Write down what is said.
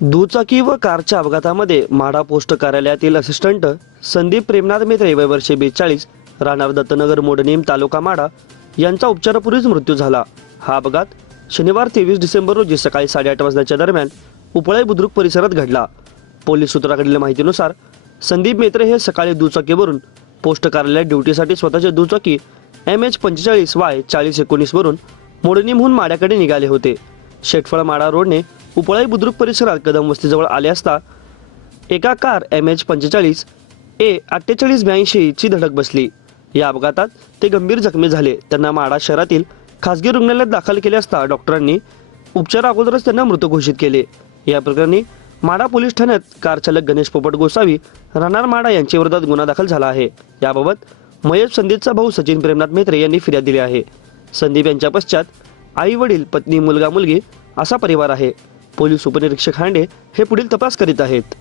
दुचाकी व कारच्या अपघातामध्ये माढा पोस्ट कार्यालयातील असिस्टंट संदीप प्रेमनाथ मेत्रे वय वर्षे बेचाळीस राहणार दत्तनगर मोडनीम तालुका माडा यांचा उपचारापूर्वीच मृत्यू झाला. हा अपघात शनिवार तेवीस डिसेंबर रोजी सकाळी साडेआठ वाजण्याच्या दरम्यान उपळई बुद्रुक परिसरात घडला. पोलीस सूत्राकडील माहितीनुसार संदीप मेत्रे हे सकाळी दुचाकीवरून पोस्ट कार्यालयात ड्युटीसाठी स्वतःची दुचाकी एम एच पंचेचाळीस वाय चाळीस एकोणीसवरून मोडणीमहून माड्याकडे निघाले होते. शेटफळ माडा रोडने उपळाई बुद्रुक परिसरात कदम वस्तीजवळ आले असता एका कार एम एच पंचेचाळीस ए अठ्ठेचाळीस ब्याऐंशीची धडक बसली. या अपघातात ते गंभीर जखमी झाले. त्यांना माडा शहरातील खासगी रुग्णालयात दाखल केले असता डॉक्टरांनी उपचार अगोदरच त्यांना मृत घोषित केले. या प्रकरणी माडा पोलीस ठाण्यात कार चालक गणेश पोपट गोसावी राहणार माडा यांच्या विरोधात गुन्हा दाखल झाला आहे. याबाबत महेश संदीपचा भाऊ सचिन प्रेमनाथ मेत्रे यांनी फिर्याद दिली आहे. संदीप यांच्या पश्चात आई वडील पत्नी मुलगा मुलगी असा परिवार आहे. पोलीस उपनिरीक्षक हांडे हे पुढील तपास करीत आहेत.